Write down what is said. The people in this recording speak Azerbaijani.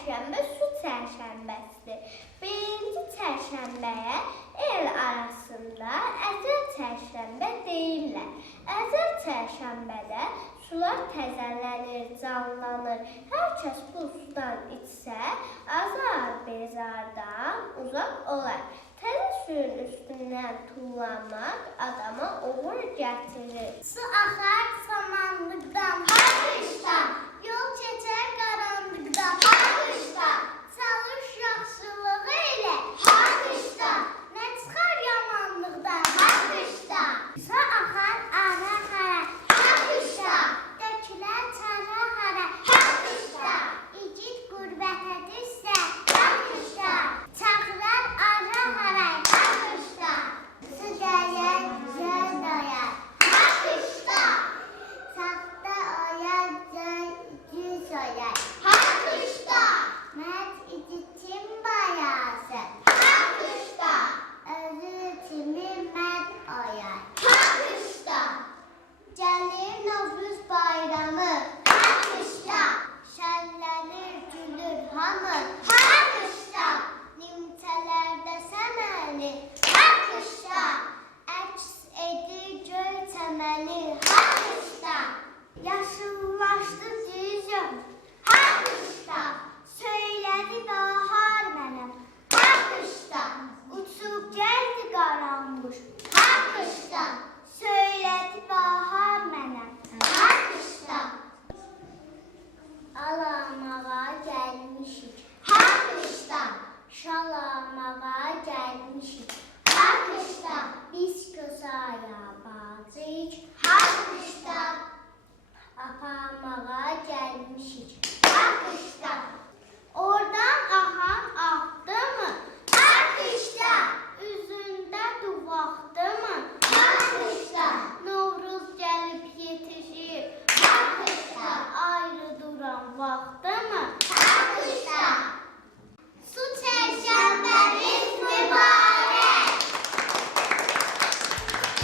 çərşənbə su çərşənbəsidir. Birinci çərşənbəyə el arasında əzəl çərşənbə deyirlər. Əzəl çərşənbədə sular təzələnir, canlanır. Hər kəs bu sudan içsə, azar bezardan uzaq olar. Təzə suyun üstündən tullanmaq adama uğur gətirir. Su axar Kahramandır Alkışla Nimtelerde semeli Alkışla Eks edici temeli. Alkışla Yaşıl